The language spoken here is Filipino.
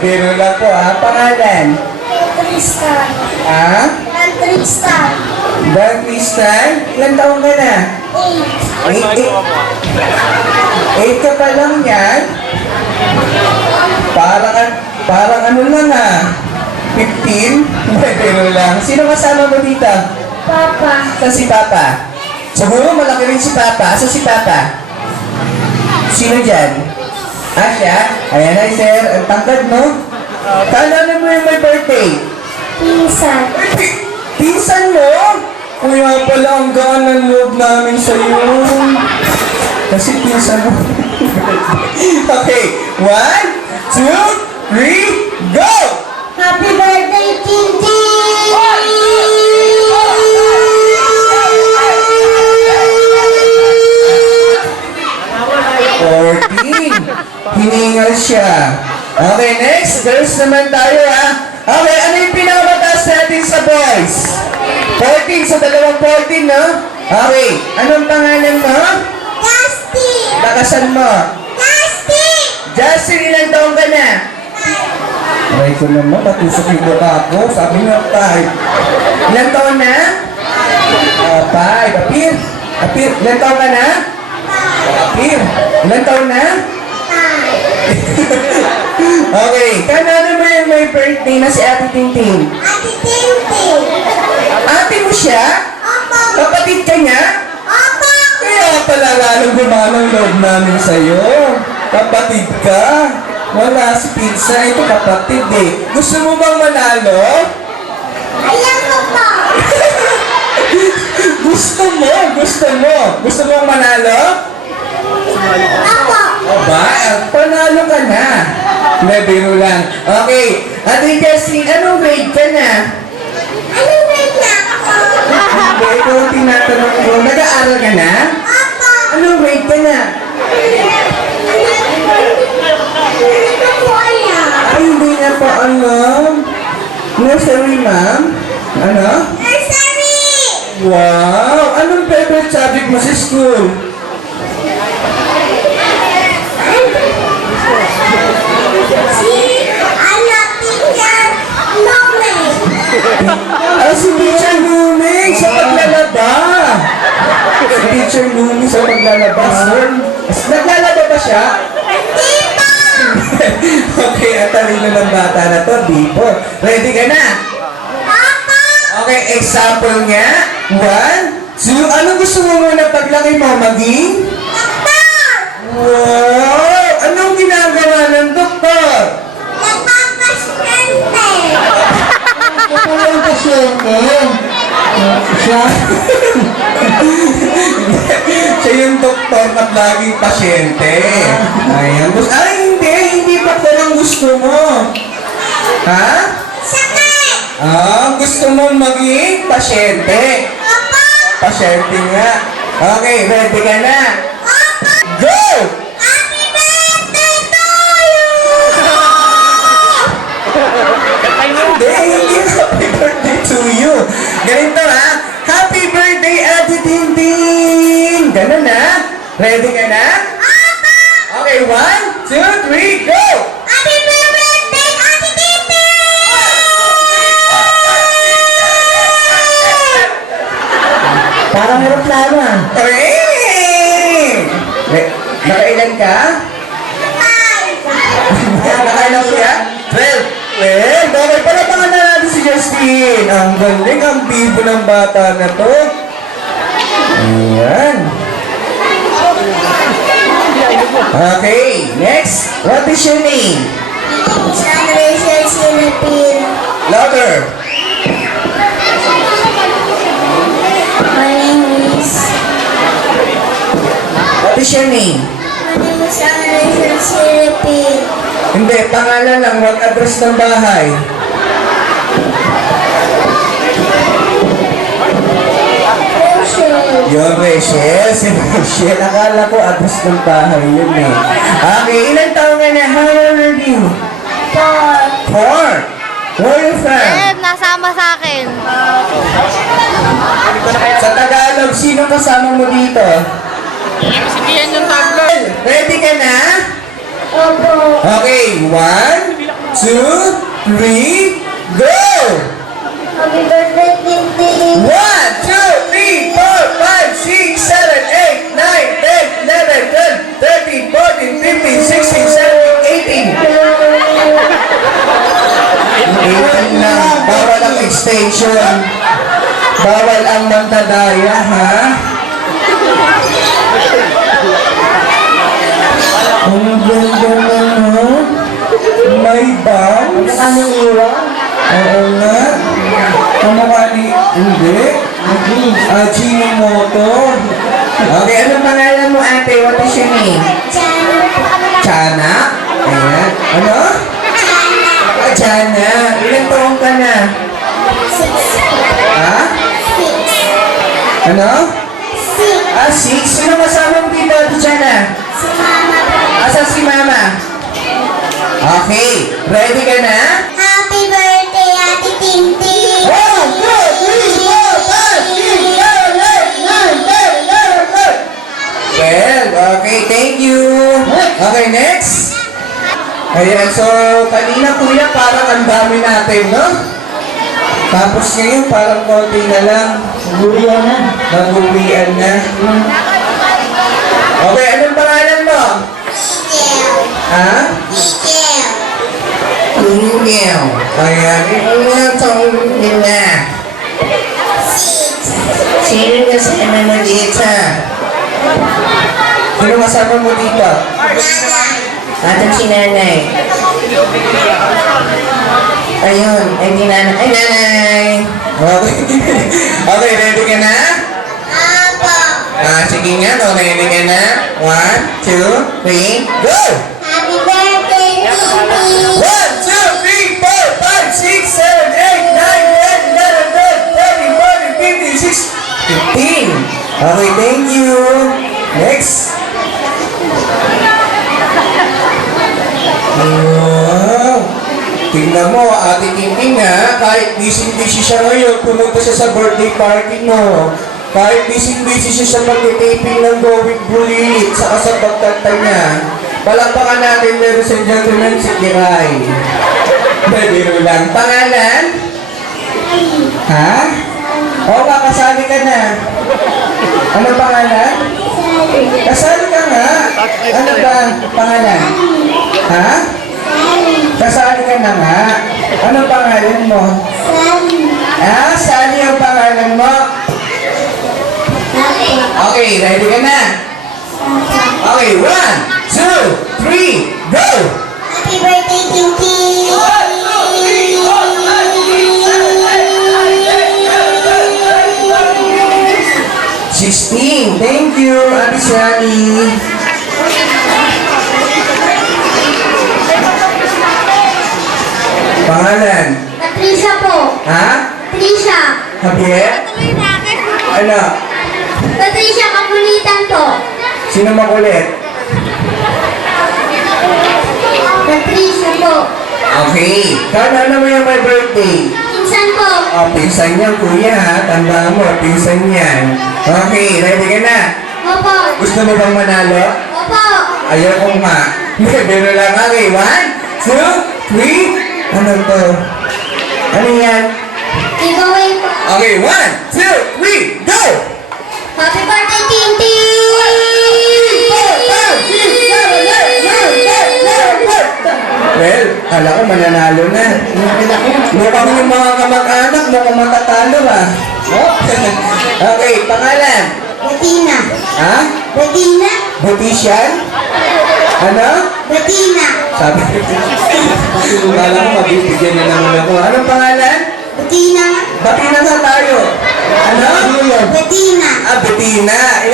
Biro lang po ha. Pangalan? Tristan. Ha? Tristan. Dan Tristan? Ilan taong ka na? 8. 8 ka pa lang yan? Parang ano lang ha? 15? Biro lang. Sino kasama mo dito? Papa. Saan si Papa? Siguro malaki rin si Papa. Saan si Papa? Sino dyan? Ah, siya? Ayan ay sir. Ang tangkad mo. Kala mo yung may birthday? Pinsan. Pinsan mo? Kuya pala ang gaan ng loob namin sa'yo. Kasi pinsan mo. Okay. 1, 2, 3, go! Happy birthday, Tintin! 14. Hiningal siya. Okay, next. Girls naman tayo, ha? Okay, ano yung pinakamataas natin sa boys? 14. So, dalawang 14, no? Okay. Anong pangalan mo? Justin! Lakasan mo. Justin! Justin, ilang taong ka na? Aray ko naman, patusok yung mukha ko. Sabi nga, 5. Ilang taon na? 5. Apir. Apir. Ilang taon ka na? Apir. Ilang taon na? Okay. Kanano mo yung may birthday na si Ate Tintin? Ate Tintin! Ate mo siya? Opo! Kapatid ka niya? Opo! Kaya pala lalong gumanang loob namin sa'yo. Kapatid ka? Wala si Pizza. Ito kapatid eh. Gusto mo bang manalo? Alam mo po! Gusto mo? Gusto mo? Gusto mong manalo? Opo! Aba, panalo ka na. Biro lang. Okay. Ate Jessie, anong grade ka na? Anong grade na ako? Hindi, ito ang tinatanong ko. Nag-aaral ka na? Opo! Anong grade ka na? Hindi ko po alam. Ay, hindi na pa alam. Nursery, ma'am? Ano? Nursery! Wow! Anong favorite subject mo sa school? Si Teacher Lome. Ay, si Teacher Luming sa paglalaba. Si Teacher Luming sa paglalaba. Naglalaba ba siya? Tito! Okay, ang talino ng bata na to, di po. Ready ka na? Papa! Okay, example nga. 1, 2, anong gusto mo muna paglaki mo maging? Doktor! Wow! Anong ginagawa ng doktor? Nagpapasyente! Ako yung pasyente. Siya? Siya yung doktor at laging pasyente. Ayan. Ay, hindi doktor ang gusto mo. Ha? Sakit! Gusto mong maging pasyente. Papa! Pasyente nga. Okay, ready ka na? Papa! Go! Happy birthday to you! Hindi happy birthday to you. Ganito ha. Happy birthday, Ate Tintin! Ganun na. Ready ka na? Papa! Okay, 1, 2, 3, go! Happy birthday, Ate Titi! Parang aeroplano ah. Hooray! Nakailan ka? Nakailan siya? 12. Okay, palapangan na natin si Justin. Ang galing, ang bibo ng bata na to. Ayan. Okay, next. What is your name? San Rachel Philippine. Louder. My name is... What is your name? My name is San Rachel Philippine. Hindi, pangalan lang, wag address ng bahay. Rachel. Yun, Rachel. Si Rachel. Akala ko address ng bahay yun eh. Okay, ilan taon ka na? How old are you? 4. 4. Where are you from? Nasama sa akin. Sa Tagalog, sino kasama mo dito? Ibig sabihin yung tablo. Ready ka na? Opo. Okay, 1, 2, 3, go! Happy birthday, Tintin. 1, 2, 3, 4, 5, 6, 7, 8, 9, 10, 11, 12, 13, 14, 15, 16, 17, 18 lang. Bawal ang extension. Bawal ang mantadaya, ha? Ang ganda naman. May bounce. Kami iwan. Oo nga. Kamukha ni... Hindi. Ajinomoto. Okay, anong pangalan mo, ate? What is your name? Chana. Ayan. Ano? Chana. Ilang taong ka na? Ha? Ano? 6. Sino kasama mo dito, ate Chana? Asa si Mama? Okay. Ready ka na? Happy birthday, Ate Tintin. 1, 2, 3, 4, 5, 6, 7, 8, 9, 10, 11, 12. Well, okay, thank you. Okay, next. Ayan, so kanina kuya parang ang dami natin, no? Tapos ngayon parang konti na lang. Buriyan na. Mag-uwian na. Okay, anong pangalan mo? Ha? Tingel. Ayan, ilang taong nila. Sino kasama mo dito? Sino kasama mo dito? Atang si nanay. Ayun, ay di nanay. Ay nanay! Okay. Okay, ready ka na? Apo. Sige nga, ready ka na? 1, 2, 3, go! Happy birthday, Tintin. 1, 2, 3, 4, 5, 6, 7, 8, 9, 10, 11, 12, 13, 14, 15, 16, 15. Okay, thank you. Next. Wow. Tingnan mo, Ate Tintin ha, kahit busy-busy siya ngayon, pumunta siya sa birthday party mo. Kahit busy-busy siya sa pag-taping ng Going Bulilit, saka sa pagkanta niya. Palakpakan natin, ladies and gentlemen, si Kiray. Biro lang. Pangalan? Ha? O, kasali ka na. Ano pangalan? Kasali ka nga. Ano ba pangalan? Ha? Kasali ka na nga. Ano pangalan mo? Ah, Sally ang pangalan mo. Okay, ready ka na? Okay, 1, 2, 3, go! Happy birthday, Tintin. 16. Thank you, Ate Sally. Pangalan? Patricia po. Ha? Patricia. Javier? Ano? Patricia Kapulitan po. Sino makulit? Patricia po. Okay. Kala mo yung my birthday? Pinsan po. Oh, pinsan niya, kuya ha. Tanda mo, pinsan yan. Okay, ready ka na? Opo. Gusto mo bang manalo? Opo. Ayaw ko nga. Biro lang. Okay, 1, 2, 3. Ano to? Ano yan? Giveaway po. Okay, 1, 2, 3, go! Happy birthday, Tintin. Well, kala ko mananalo na. Mukhang yung mga kamag-anak, mukhang matatalo ah. Okay, pangalan? Bettina. Ha? Bettina. Beautician? Ano? Bettina. Sabi ko, kala ko mabibigyan na naman ako. Anong pangalan? Bettina. Bati na tayo. Ano? Bettina. Ah, Bettina.